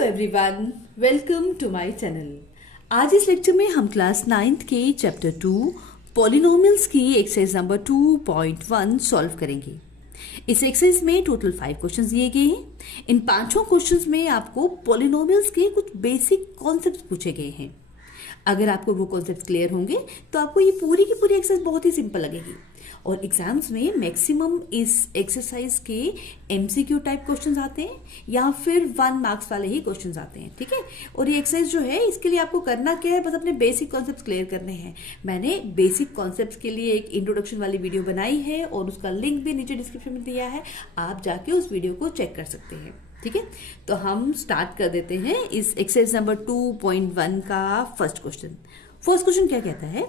Everyone, welcome to my channel. आज इस lecture में हम क्लास 9th के चैप्टर 2 पॉलिनोमियल्स की एक्सरसाइज नंबर 2.1 सॉल्व करेंगे। इस एक्सरसाइज में टोटल 5 क्वेश्चंस दिए गए हैं। इन पांचों क्वेश्चंस में आपको पॉलिनोमियल्स के कुछ बेसिक कॉन्सेप्ट्स पूछे गए हैं। अगर आपको वो कॉन्सेप्ट्स क्लियर होंगे तो आपको ये पूरी की पूरी एक्सरसाइज बहुत ही सिंपल लगेगी। और एग्जाम्स में मैक्सिमम इस एक्सरसाइज के एमसीक्यू टाइप क्वेश्चंस आते हैं या फिर 1 मार्क्स वाले ही क्वेश्चंस आते हैं, ठीक है। और ये एक्सरसाइज जो है इसके लिए आपको करना क्या है, बस अपने बेसिक कॉन्सेप्ट्स क्लियर करने हैं। मैंने बेसिक कॉन्सेप्ट्स के लिए एक इंट्रोडक्शन वाली वीडियो बनाई है और उसका लिंक भी नीचे डिस्क्रिप्शन में दिया है, आप जाके उस वीडियो को चेक कर सकते हैं, ठीक है। तो हम स्टार्ट कर देते हैं इस एक्सरसाइज नंबर 2.1 का फर्स्ट क्वेश्चन। फर्स्ट क्वेश्चन क्या कहता है,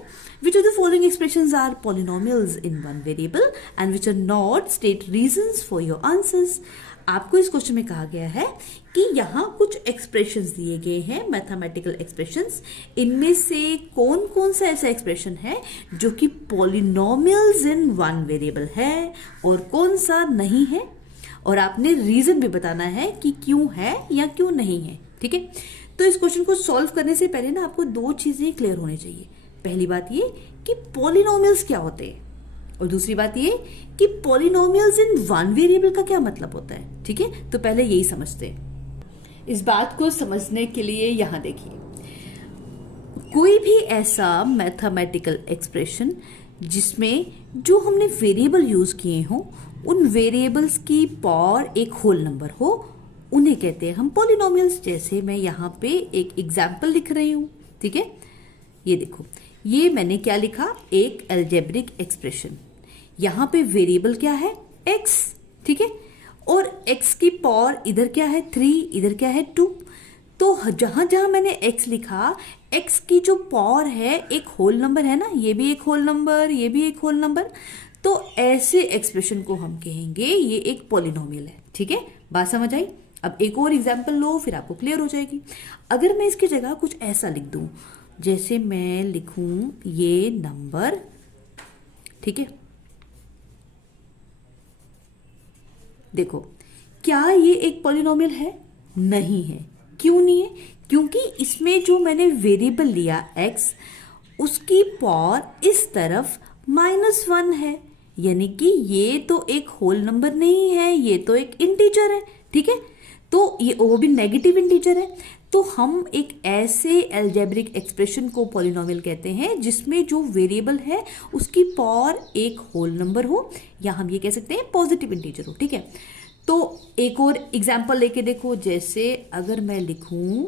which of the following expressions are polynomials in one variable and which are not, state reasons for your answers. आपको इस क्वेश्चन में कहा गया है कि यहाँ कुछ एक्सप्रेशंस दिए गए हैं, मैथमेटिकल एक्सप्रेशंस। इनमें से कौन कौन सा ऐसा एक्सप्रेशन है जो कि पॉलिनोमियल्स इन वन वेरिएबल है और कौन सा नहीं है, और आपने रीजन भी बताना है कि क्यों है या क्यों नहीं है, ठीक है। तो इस क्वेश्चन को सॉल्व करने से पहले ना आपको 2 चीजें क्लियर होनी चाहिए। पहली बात ये कि पॉलिनोमियल्स क्या होते हैं, और दूसरी बात ये कि पॉलिनोमियल्स इन वन वेरिएबल का क्या मतलब होता है, ठीक है। तो पहले यही समझते हैं। इस बात को समझने के लिए यहां देखिए, कोई भी ऐसा मैथमेटिकल एक्सप्रेशन जिसमें जो हमने वेरिएबल यूज किए हों उन वेरिएबल्स की पावर एक होल नंबर हो, उन्हें कहते हैं हम पॉलिनोमियल्स। जैसे मैं यहाँ पे एक एग्जाम्पल लिख रही हूँ, ठीक है। ये देखो, ये मैंने क्या लिखा, एक अलजेब्रिक एक्सप्रेशन। यहाँ पे वेरिएबल क्या है, x, ठीक है। और x की पावर इधर क्या है 3, इधर क्या है 2। तो जहां जहां मैंने x लिखा, x की जो पावर है एक होल नंबर है ना, ये भी एक होल नंबर, ये भी एक होल नंबर। तो ऐसे एक्सप्रेशन को हम कहेंगे ये एक पॉलिनोमियल है, ठीक है। बात समझ आई। अब एक और एग्जांपल लो, फिर आपको क्लियर हो जाएगी। अगर मैं इसकी जगह कुछ ऐसा लिख दूं, जैसे मैं लिखूं ये नंबर, ठीक है। देखो, क्या ये एक पॉलिनोमियल है? नहीं है। क्यों नहीं है? क्योंकि इसमें जो मैंने वेरिएबल लिया x, उसकी पावर इस तरफ -1 है, यानी कि ये तो एक होल नंबर नहीं है, ये तो एक इंटीजर है, ठीक है। तो ये वो भी नेगेटिव इंटीजर है। तो हम एक ऐसे अलजेब्रिक एक्सप्रेशन को पॉलिनोमियल कहते हैं जिसमें जो वेरिएबल है उसकी पावर एक होल नंबर हो, या हम ये कह सकते हैं पॉजिटिव इंटीजर हो, ठीक है। तो एक और एग्जांपल लेके देखो, जैसे अगर मैं लिखूं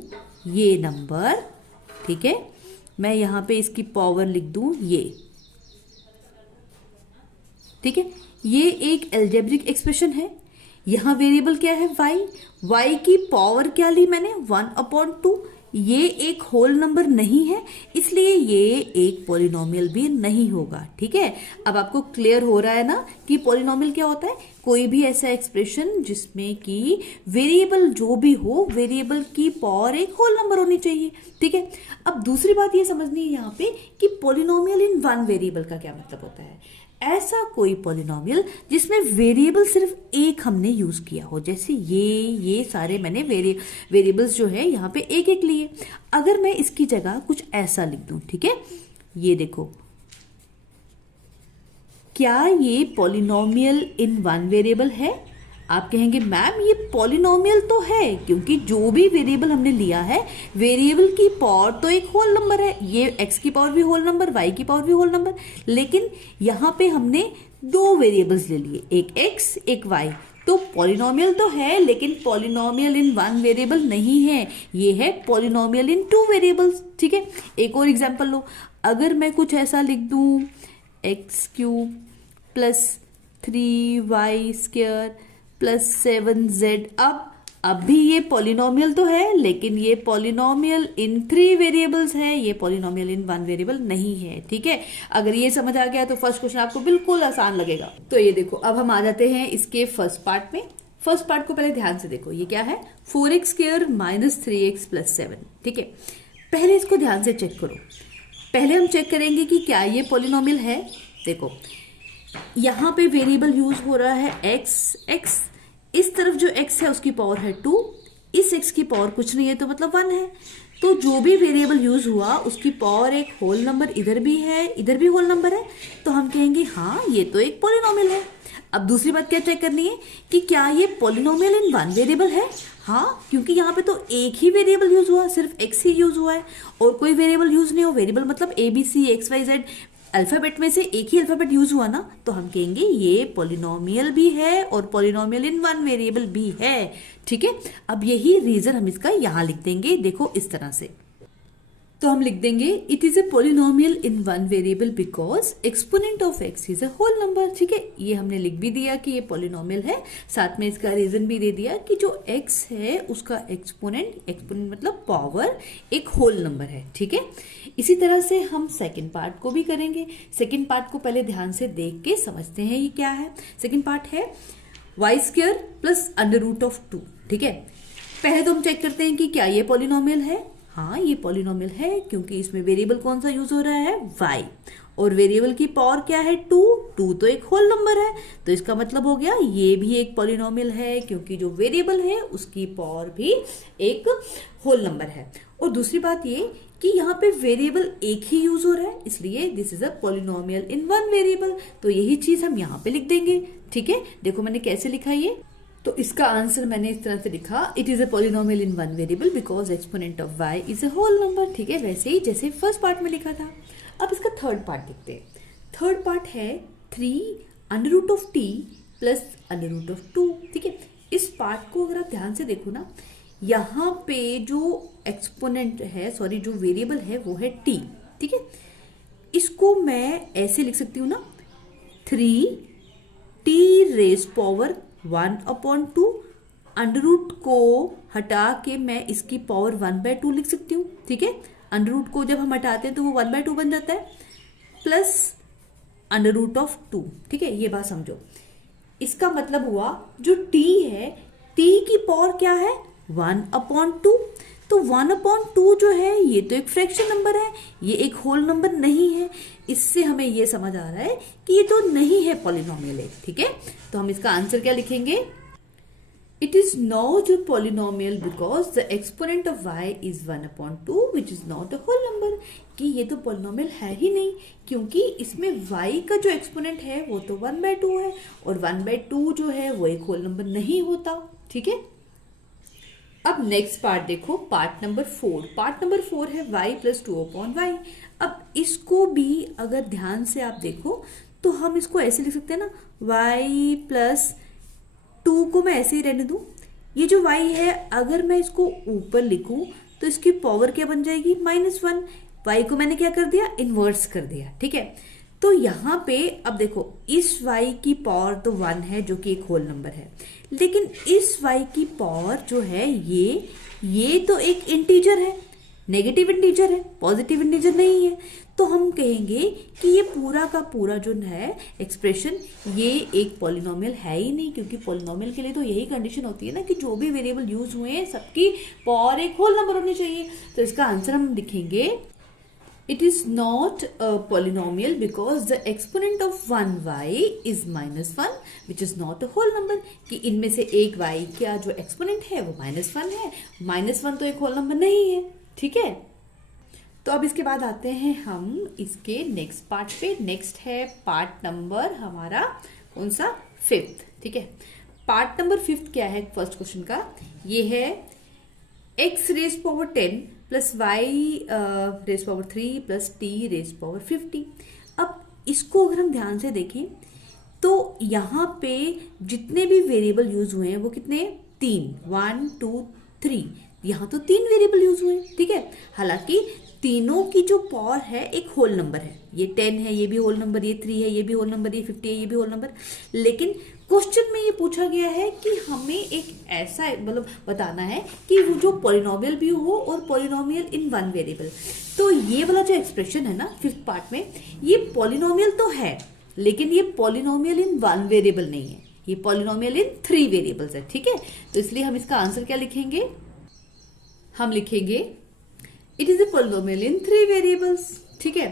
ये नंबर, ठीक है, मैं यहां पे इसकी पावर लिख दूं ये, ठीक है। ये एक अलजेब्रिक एक्सप्रेशन है। यहां वेरिएबल क्या है, y की पावर क्या ली मैंने 1/2। ये एक होल नंबर नहीं है, इसलिए ये एक पॉलिनोमियल भी नहीं होगा, ठीक है। अब आपको क्लियर हो रहा है ना कि पॉलिनोमियल क्या होता है, कोई भी ऐसा एक्सप्रेशन जिसमें कि वेरिएबल जो भी हो, वेरिएबल की पावर एक होल नंबर होनी चाहिए, ठीक है। अब दूसरी बात ये समझनी है यहाँ पे कि पॉलिनोमियल इन वन वेरिएबल का क्या मतलब होता है। ऐसा कोई पॉलिनोमियल जिसमें वेरिएबल सिर्फ एक हमने यूज किया हो, जैसे ये सारे मैंने वेरिएबल्स जो है यहाँ पे एक एक लिए। अगर मैं इसकी जगह कुछ ऐसा लिख दूं, ठीक है, ये देखो, क्या ये पॉलिनोमियल इन वन वेरिएबल है? आप कहेंगे मैम ये पॉलिनोमियल तो है, क्योंकि जो भी वेरिएबल हमने लिया है, वेरिएबल की पावर तो एक होल नंबर है, ये x की पावर भी होल नंबर, y की पावर भी होल नंबर। लेकिन यहाँ पे हमने 2 वेरिएबल्स ले लिए, एक x एक y। तो पॉलिनोमियल तो है, लेकिन पॉलिनोमियल इन वन वेरिएबल नहीं है, ये है पॉलिनोमियल इन 2 वेरिएबल्स, ठीक है। एक और एग्जांपल लो, अगर मैं कुछ ऐसा लिख दूं x³ + 3y² + 7z। अब भी ये पॉलिनोमियल तो है, लेकिन ये पॉलिनोमियल इन 3 वेरिएबल्स है, ये पॉलिनोमियल इन 1 वेरिएबल नहीं है, ठीक है। अगर ये समझ आ गया तो फर्स्ट क्वेश्चन आपको बिल्कुल आसान लगेगा। तो ये देखो, अब हम आ जाते हैं इसके फर्स्ट पार्ट में। फर्स्ट पार्ट को पहले ध्यान से देखो, ये क्या है, 4x² - 3x + 7, ठीक है। पहले इसको ध्यान से चेक करो। पहले हम चेक करेंगे कि क्या ये पॉलिनोमियल है। देखो, यहाँ पे वेरिएबल यूज हो रहा है x, इस तरफ जो x है उसकी पावर है 2, इस x की पावर कुछ नहीं है तो मतलब 1 है। तो जो भी वेरिएबल यूज हुआ उसकी पावर एक होल नंबर इधर भी है, इधर भी होल नंबर है, तो हम कहेंगे हाँ ये तो एक पॉलिनोमियल है। अब दूसरी बात क्या चेक करनी है कि क्या ये पॉलिनोमियल इन वन वेरिएबल है। हाँ, क्योंकि यहाँ पे तो एक ही वेरिएबल यूज हुआ, सिर्फ x ही यूज हुआ है और कोई वेरिएबल यूज नहीं हो। वेरिएबल मतलब ABCXYZ अल्फाबेट में से एक ही अल्फाबेट यूज हुआ ना, तो हम कहेंगे ये पॉलिनोमियल भी है और पॉलिनोमियल इन वन वेरिएबल भी है। ठीक है, अब यही रीजन हम इसका यहां लिख देंगे, देखो इस तरह से। तो हम लिख देंगे it is a polynomial in one variable because exponent of x is a whole number. ठीक है, ये हमने लिख भी दिया कि ये पॉलिनोमियल है, साथ में इसका रीजन भी दे दिया कि जो एक्स है उसका एक्सपोनेंट मतलब पावर एक होल नंबर है। ठीक है, इसी तरह से हम सेकंड पार्ट को भी करेंगे। सेकंड पार्ट को पहले ध्यान से देख के समझते हैं ये क्या है। सेकंड पार्ट है y² प्लस √2। ठीक है, पहले तो हम चेक करते हैं कि क्या ये पॉलिनोमियल है। हाँ, ये पॉलिनोमियल है क्योंकि इसमें वेरिएबल कौन सा यूज हो रहा है, y, और वेरिएबल की पावर क्या है 2 तो एक होल नंबर है, तो इसका मतलब हो गया ये भी एक पॉलिनोमियल है क्योंकि जो वेरिएबल है उसकी पावर भी एक होल नंबर है। और दूसरी बात ये कि यहाँ पे वेरिएबल एक ही यूज हो रहा है, इसलिए this is a polynomial in one variable. तो यही चीज हम यहाँ पे लिख देंगे। ठीक है, देखो मैंने कैसे लिखा ये, तो इसका आंसर मैंने इस तरह से लिखा, it is a polynomial in one variable because exponent of y is a whole number. ठीक है, वैसे ही जैसे फर्स्ट पार्ट में लिखा था। अब इसका थर्ड पार्ट देखते हैं। थर्ड पार्ट है 3√t प्लस √2। ठीक है, इस पार्ट को अगर आप ध्यान से देखो ना, यहाँ पे जो एक्सपोनेंट है, सॉरी जो वेरिएबल है वो है t। ठीक है, इसको मैं ऐसे लिख सकती हूँ ना, 3t रेज पावर 1/2, अंडर को हटा के मैं इसकी पावर 1/2 लिख सकती हूँ। ठीक है, अंडर को जब हम हटाते हैं तो वो 1/2 बन जाता है, प्लस √2। ठीक है, ये बात समझो। इसका मतलब हुआ जो t है, t की पावर क्या है 1/2। तो 1/2 जो है ये तो एक फ्रैक्शन नंबर है, ये एक होल नंबर नहीं है। इससे हमें ये समझ आ रहा है कि ये तो नहीं है पॉलिनोमियल है। ठीक है, तो हम इसका आंसर क्या लिखेंगे, it is not a polynomial because the exponent of y is 1/2 which is not a whole number. कि ये तो पॉलिनोमियल है ही नहीं क्योंकि इसमें y का जो एक्सपोनेंट है वो तो 1/2 है और 1/2 जो है वो एक होल नंबर नहीं होता। ठीक है, अब नेक्स्ट पार्ट देखो, पार्ट नंबर 4। पार्ट नंबर 4 है y प्लस 2/y। अब इसको भी अगर ध्यान से आप देखो तो हम इसको ऐसे लिख सकते हैं ना, y प्लस 2 को मैं ऐसे ही रहने दूं। ये जो y है अगर मैं इसको ऊपर लिखूं तो इसकी पावर क्या बन जाएगी -1। y को मैंने क्या कर दिया, इन्वर्स कर दिया। ठीक है, तो यहाँ पे अब देखो इस y की पावर तो 1 है जो कि एक होल नंबर है, लेकिन इस y की पावर जो है ये तो एक इंटीजर है, नेगेटिव इंटीजर है, पॉजिटिव इंटीजर नहीं है। तो हम कहेंगे कि ये पूरा का पूरा जो है एक्सप्रेशन ये एक पॉलिनोमियल है ही नहीं, क्योंकि पॉलिनोमियल के लिए तो यही कंडीशन होती है ना कि जो भी वेरिएबल यूज हुए हैं सबकी पावर एक होल नंबर होनी चाहिए। तो इसका आंसर हम लिखेंगे it is not a polynomial because the exponent of 1y is -1 which is not a whole number। कि इनमें से एक y का जो एक्सपोनेंट है वो -1 है, -1 तो एक होल नंबर नहीं है। ठीक है, तो अब इसके बाद आते हैं हम इसके नेक्स्ट पार्ट पे। नेक्स्ट है पार्ट नंबर हमारा कौन सा, 5th। ठीक है, पार्ट नंबर 5th क्या है फर्स्ट क्वेश्चन का, ये है x raise power 10 plus y raise power 3 plus t raise power 50। अब इसको अगर हम ध्यान से देखें तो यहाँ पे जितने भी वेरिएबल यूज हुए हैं वो कितने, 3, 1 2 3। यहाँ तो 3 वेरिएबल यूज हुए। ठीक है, हालांकि तीनों की जो पावर है एक होल नंबर है, ये 10 है ये भी होल नंबर, ये 3 है ये भी होल नंबर, ये 50 है ये भी होल नंबर। लेकिन क्वेश्चन में ये पूछा गया है कि हमें एक ऐसा मतलब बताना है कि वो जो पॉलिनोमियल भी हो और पॉलिनोमियल इन वन वेरिएबल। तो ये वाला जो एक्सप्रेशन है ना 5th पार्ट में, ये पॉलिनोमियल तो है लेकिन ये पॉलिनोमियल इन वन वेरिएबल नहीं है, ये पॉलिनोमियल इन 3 वेरिएबल्स है। ठीक है, तो इसलिए हम इसका आंसर क्या लिखेंगे, हम लिखेंगे it is a polynomial in 3 variables. ठीक है,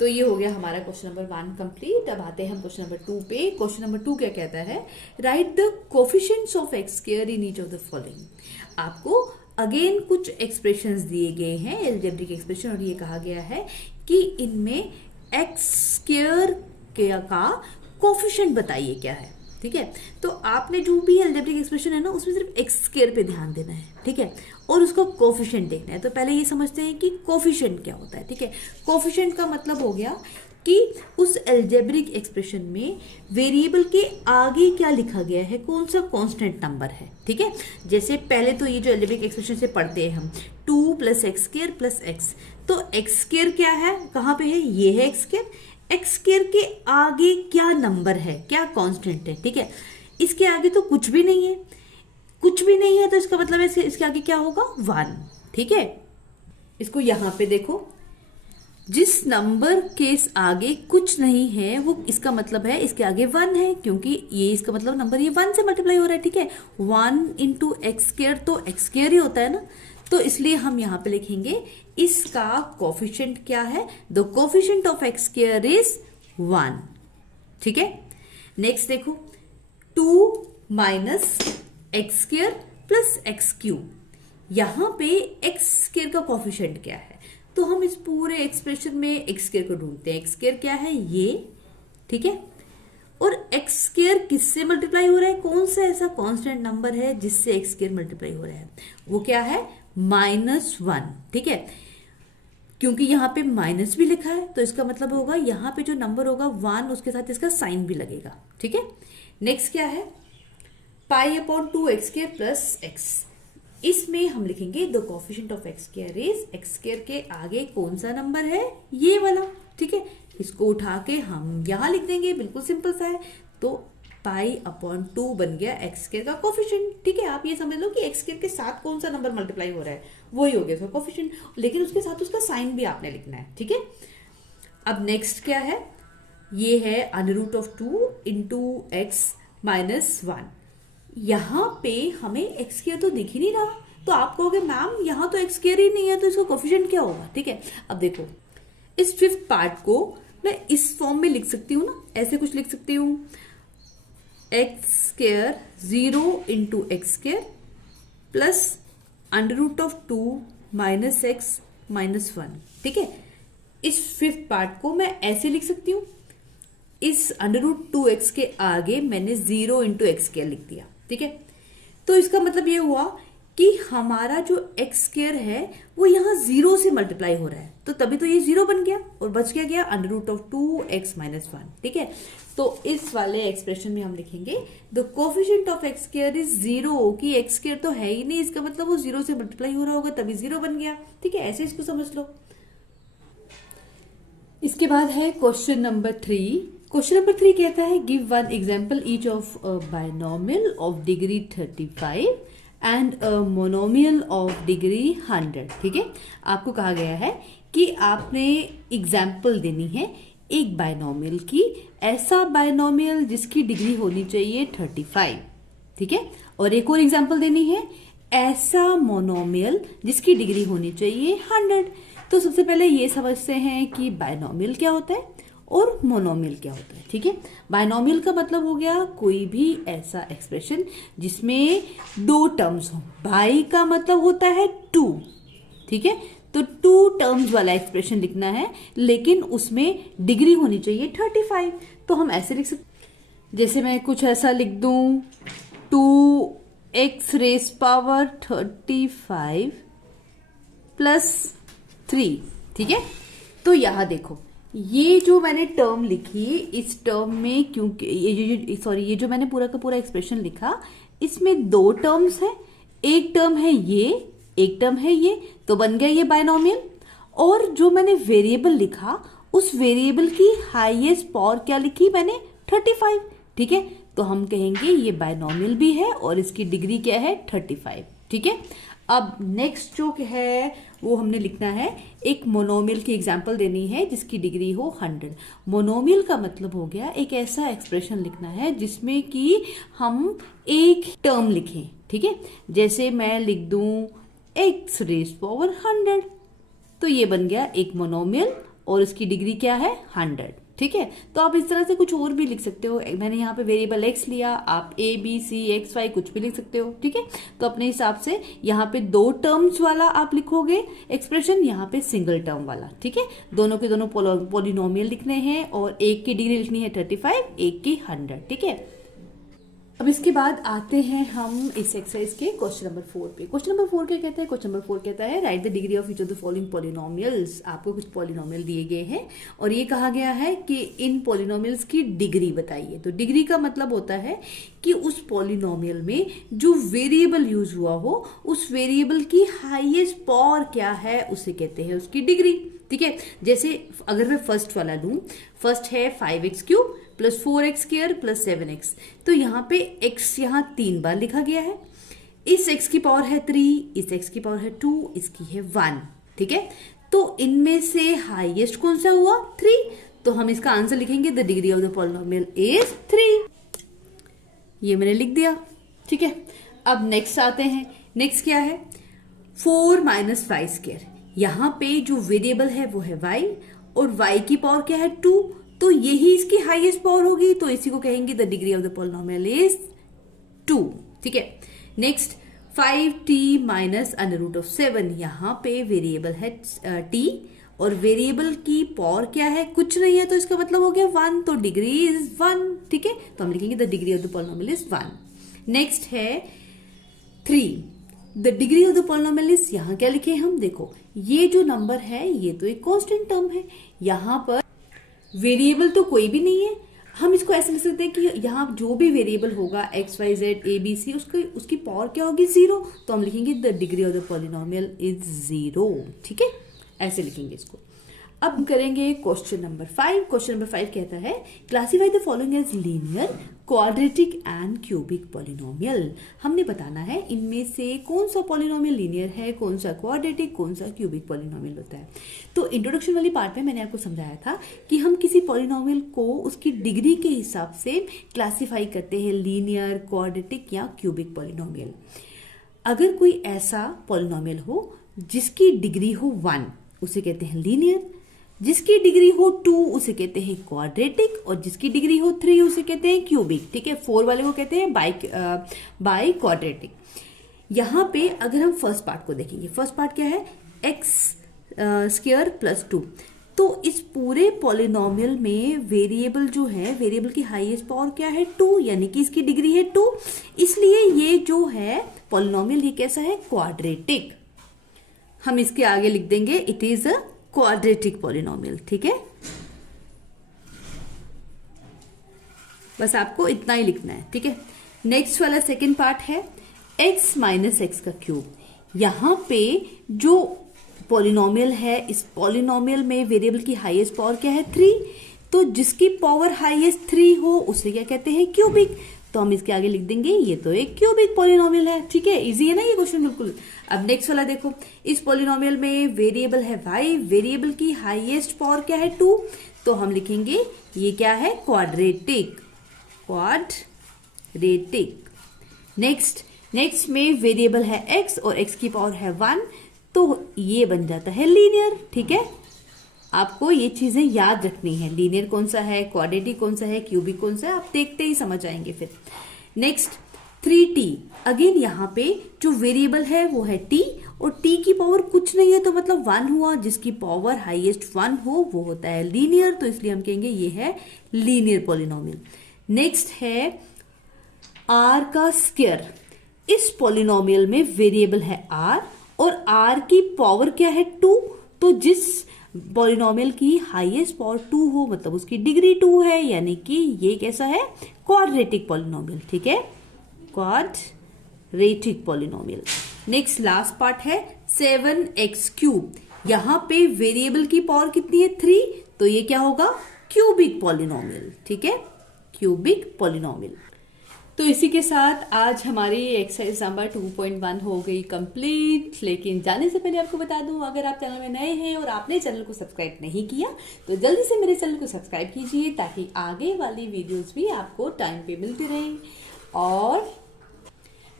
तो ये हो गया हमारा क्वेश्चन नंबर 1 कंप्लीट। अब आते हैं हम क्वेश्चन नंबर 2 पे। क्वेश्चन नंबर 2 क्या कहता है, right the coefficients of x² in each of the following. आपको अगेन कुछ एक्सप्रेशंस दिए गए हैं एल्जेब्रिक एक्सप्रेशन, और ये कहा गया है कि इनमें एक्स स्क्वायर का कोफिशिएंट बताइए क्या है। ठीक है, तो आपने जो भी एल्जेब्रिक एक्सप्रेशन है ना उसमें सिर्फ एक्स स्क्वायर पे ध्यान देना है। ठीक है, और उसका कोफिशिएंट देखना है। तो पहले ये समझते हैं कि कोफिशिएंट क्या होता है। ठीक है, कोफिशिएंट का मतलब हो गया कि उस एल्जेब्रिक एक्सप्रेशन में वेरिएबल के आगे क्या लिखा गया है, कौन सा कांस्टेंट नंबर है। ठीक है, जैसे पहले तो ये जो एल्जेब्रिक एक्सप्रेशन से पढ़ते हैं हम 2 + x स्क्वायर + x, तो x स्क्वायर क्या है, कहाँ पे है, ये है x स्क्वायर। एक्स स्क्वायर के आगे क्या नंबर है, क्या कांस्टेंट है। ठीक है, इसके आगे तो कुछ भी नहीं है, कुछ भी नहीं है, तो इसका मतलब है इसके आगे क्या होगा, 1। ठीक है, इसको यहां पे देखो, जिस नंबर के आगे कुछ नहीं है वो इसका मतलब है इसके आगे 1 है, क्योंकि ये इसका मतलब नंबर ये 1 से मल्टीप्लाई हो रहा है। ठीक है, 1 × x स्क्वायर तो x स्क्वायर ही होता है ना, तो इसलिए हम यहां पे लिखेंगे इसका कोफिशिएंट क्या है, the coefficient of x square is 1। ठीक है, नेक्स्ट देखो 2 - x स्क्वायर + x क्यूब, यहां पे x स्क्वायर का कोफिशिएंट क्या है, तो हम इस पूरे एक्सप्रेशन में x स्क्वायर को ढूंढते हैं। x स्क्वायर क्या है, ये। ठीक है, और x स्क्वायर किससे मल्टीप्लाई हो रहा है, कौन सा ऐसा कांस्टेंट नंबर है जिससे x स्क्वायर मल्टीप्लाई हो रहा है, वो क्या है, -1। ठीक है, क्योंकि यहाँ पे माइनस भी लिखा है तो इसका मतलब होगा यहाँ पे जो नंबर होगा 1 उसके साथ इसका साइन भी लगेगा। ठीक है, नेक्स्ट क्या है, π/2x² + x, इसमें हम लिखेंगे the coefficient of x square is, x square के आगे कौन सा नंबर है, ये वाला। ठीक है, इसको उठा के हम यहां लिख देंगे, बिल्कुल सिंपल सा है। तो π/2 बन गया x स्क्वायर का कोफिशिएंट। ठीक है, आप ये समझ लो कि x स्क्वायर के साथ कौन सा नंबर मल्टीप्लाई हो रहा है वही हो गया उसका कोफिशिएंट, लेकिन उसके साथ उसका साइन भी आपने लिखना है। ठीक है, अब नेक्स्ट क्या है, ये है √2 × x - 1, यहां पे हमें x स्क्वायर तो दिख ही नहीं रहा, तो आप कहोगे मैम यहाँ तो x स्क्वायर ही नहीं है तो इसका कोफिशिएंट क्या होगा। ठीक है, अब देखो इस 5th पार्ट को मैं इस फॉर्म में लिख सकती हूँ ना, ऐसे कुछ लिख सकती हूँ, x square 0 × x square + √2 - x - 1। ठीक है, इस 5th पार्ट को मैं ऐसे लिख सकती हूँ, इस √2x के आगे मैंने 0 × x स्क्वायर लिख दिया। ठीक है, तो इसका मतलब ये हुआ कि हमारा जो x स्क्वायर है वो यहाँ 0 से मल्टीप्लाई हो रहा है, तो तभी तो ये 0 बन गया और बच गया √2x - 1। ठीक है, तो इस वाले एक्सप्रेशन में हम लिखेंगे the coefficient of x square is 0, कि x स्क्वायर तो है ही नहीं, इसका मतलब वो 0 से मल्टीप्लाई हो रहा होगा तभी 0 बन गया। ठीक है, ऐसे इसको समझ लो। इसके बाद है क्वेश्चन नंबर 3। क्वेश्चन नंबर 3 कहता है give 1 example each of a binomial of degree 35 and a monomial of degree 100। ठीक है, आपको कहा गया है कि आपने एग्जाम्पल देनी है एक बायनोमियल की, ऐसा बायनोमियल जिसकी डिग्री होनी चाहिए 35। ठीक है, और एक और एग्जाम्पल देनी है ऐसा मोनोमियल जिसकी डिग्री होनी चाहिए 100। तो सबसे पहले ये समझते हैं कि बायनोमियल क्या होता है और मोनोमियल क्या होता है। ठीक है, बायनोमियल का मतलब हो गया कोई भी ऐसा एक्सप्रेशन जिसमें 2 टर्म्स हो। बाई का मतलब होता है 2। ठीक है, तो 2 टर्म्स वाला एक्सप्रेशन लिखना है, लेकिन उसमें डिग्री होनी चाहिए 35। तो हम ऐसे लिख सकते, जैसे मैं कुछ ऐसा लिख दूं 2x⁻³ 35 + 3। ठीक है, तो यहां देखो ये जो मैंने टर्म लिखी, इस टर्म में क्योंकि ये जो मैंने पूरा का पूरा एक्सप्रेशन लिखा, इसमें 2 टर्म्स हैं, एक टर्म है ये, एक टर्म है ये, तो बन गया ये बायनोमियल। और जो मैंने वेरिएबल लिखा उस वेरिएबल की हाईएस्ट पावर क्या लिखी मैंने, 35। ठीक है, तो हम कहेंगे ये बायनोमियल भी है और इसकी डिग्री क्या है, 35। ठीक है, अब नेक्स्ट जो है वो हमने लिखना है एक मोनोमियल की एग्जांपल देनी है जिसकी डिग्री हो 100। मोनोमियल का मतलब हो गया एक ऐसा एक्सप्रेशन लिखना है जिसमें कि हम एक टर्म लिखें। ठीक है, जैसे मैं लिख दूं x⁻100, तो ये बन गया एक मोनोमियल और इसकी डिग्री क्या है, 100। ठीक है। तो आप इस तरह से कुछ और भी लिख सकते हो। मैंने यहाँ पे वेरिएबल एक्स लिया, आप A B C X Y कुछ भी लिख सकते हो, ठीक है। तो अपने हिसाब से यहाँ पे 2 टर्म्स वाला आप लिखोगे एक्सप्रेशन, यहाँ पे सिंगल टर्म वाला, ठीक है। दोनों के दोनों पॉलिनोमियल लिखने हैं और एक की डिग्री लिखनी है 35, एक की 100, ठीक है। अब इसके बाद आते हैं हम इस एक्सरसाइज के क्वेश्चन नंबर 4 पे। क्वेश्चन नंबर 4 क्या कहता है? क्वेश्चन नंबर 4 कहता है right the degree of each of the following polynomials. आपको कुछ पॉलिनोमियल दिए गए हैं और ये कहा गया है कि इन पॉलिनोमियल्स की डिग्री बताइए। तो डिग्री का मतलब होता है कि उस पॉलिनोमियल में जो वेरिएबल यूज हुआ हो उस वेरिएबल की हाईएस्ट पावर क्या है उसे कहते हैं उसकी डिग्री, ठीक है। जैसे अगर मैं फर्स्ट वाला लूं, फर्स्ट है 5x³ plus 4x² plus 7x। तो यहाँ पे x यहाँ 3 बार लिखा गया है। इस x की पावर है 3, इस x की पावर है 2, इसकी है 1, ठीक है। तो इनमें से हाईएस्ट कौन सा हुआ? 3। तो हम इसका आंसर लिखेंगे the degree of the polynomial is 3। ये मैंने लिख दिया, ठीक है। अब नेक्स्ट आते हैं। नेक्स्ट क्या है? 4 माइनस 5²। यहाँ पे जो वेरिएबल है वो है y और y की पावर क्या है? 2। तो यही इसकी हाईएस्ट पावर होगी, तो इसी को कहेंगे the degree of the polynomial is 2, ठीक है। Next 5t minus √7। यहाँ पे वेरिएबल है t और वेरिएबल की पावर क्या है? कुछ नहीं है, तो इसका मतलब हो गया 1, तो डिग्री इज 1, ठीक है। तो हम लिखेंगे the degree of the polynomial is 1। Next है 3, the degree of the polynomial is, यहाँ क्या लिखे हम? देखो ये जो नंबर है ये तो एक कांस्टेंट टर्म है, यहाँ पर वेरिएबल तो कोई भी नहीं है। हम इसको ऐसे लिख सकते हैं कि यहाँ जो भी वेरिएबल होगा x y z a b c उसकी पावर क्या होगी? 0। तो हम लिखेंगे the degree of the polynomial is 0, ठीक है। ऐसे लिखेंगे इसको। अब करेंगे क्वेश्चन नंबर 5। क्वेश्चन नंबर 5 कहता है classify the following as linear, quadratic and cubic polynomial. हमने बताना है इनमें से कौन सा पॉलिनोमियल लीनियर है, कौन सा क्वाड्रेटिक, कौन सा क्यूबिक पॉलिनोमियल होता है। तो इंट्रोडक्शन वाली पार्ट में मैंने आपको समझाया था कि हम किसी पॉलिनोमियल को उसकी डिग्री के हिसाब से क्लासिफाई करते हैं, लीनियर, क्वाड्रेटिक या क्यूबिक पॉलिनोमियल। अगर कोई ऐसा पॉलिनोमियल हो जिसकी डिग्री हो 1 उसे कहते हैं लीनियर, जिसकी डिग्री हो 2 उसे कहते हैं क्वाड्रेटिक और जिसकी डिग्री हो 3 उसे कहते हैं क्यूबिक, ठीक है। 4 वाले को कहते हैं बाई क्वाड्रेटिक। यहाँ पे अगर हम फर्स्ट पार्ट को देखेंगे, फर्स्ट पार्ट क्या है? x² plus 2। तो इस पूरे पॉलिनोमियल में वेरिएबल जो है, वेरिएबल की हाईएस्ट पावर क्या है? 2, यानी कि इसकी डिग्री है 2। इसलिए ये जो है पॉलिनोमियल ये कैसा है? क्वाड्रेटिक। हम इसके आगे लिख देंगे it is a quadratic polynomial, ठीक है। बस आपको इतना ही लिखना है, ठीक है। नेक्स्ट वाला सेकंड पार्ट है x माइनस एक्स का क्यूब। यहां पे जो पॉलिनोमियल है, इस पॉलिनोमियल में वेरिएबल की हाईएस्ट पावर क्या है? 3। तो जिसकी पावर हाईएस्ट 3 हो उसे क्या कहते हैं? क्यूबिक। तो हम इसके आगे लिख देंगे ये तो एक क्यूबिक पॉलिनोमियल है, ठीक है। इजी है ना ये क्वेश्चन बिल्कुल। अब नेक्स्ट वाला देखो, इस पॉलिनोमियल में वेरिएबल है y, वेरिएबल की हाईएस्ट पावर क्या है? 2। तो हम लिखेंगे ये क्या है? Quadratic, quadratic. नेक्स्ट में वेरिएबल है x और x की पावर है 1, तो ये बन जाता है लीनियर, ठीक है। आपको ये चीजें याद रखनी है, लीनियर कौन सा है, क्वाड्रेटिक कौन सा है, क्यूबिक कौन सा है, आप देखते ही समझ आएंगे फिर। Next 3t। अगेन यहाँ पे जो वेरिएबल है वो है t और t की पावर कुछ नहीं है, तो मतलब 1 हुआ। जिसकी पावर हाईएस्ट 1 हो वो होता है लीनियर, तो इसलिए हम कहेंगे ये है लीनियर पॉलिनोमियल। नेक्स्ट है r का स्क्वायर। इस पॉलिनोमियल में वेरिएबल है r और r की पावर क्या है? 2। तो जिस पॉलिनोमियल की हाईएस्ट पावर 2 हो मतलब उसकी डिग्री 2 है, यानी कि ये कैसा है? क्वाड्रेटिक पॉलिनोमियल, ठीक है, quadratic polynomial. Next last part है 7x³। यहाँ पे वेरिएबल की पावर कितनी है? 3। तो ये क्या होगा? क्यूबिक पॉलिनोमियल, ठीक है, क्यूबिक पॉलिनोमियल। तो इसी के साथ आज हमारी एक्सरसाइज नंबर 2.1 हो गई कंप्लीट। लेकिन जाने से पहले आपको बता दूं, अगर आप चैनल में नए हैं और आपने चैनल को सब्सक्राइब नहीं किया तो जल्दी से मेरे चैनल को सब्सक्राइब कीजिए, ताकि आगे वाली वीडियोस भी आपको टाइम पे मिलती रहें। और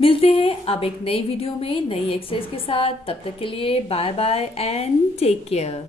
मिलते हैं अब एक नई वीडियो में नई एक्सरसाइज के साथ। तब तक के लिए bye bye and take care.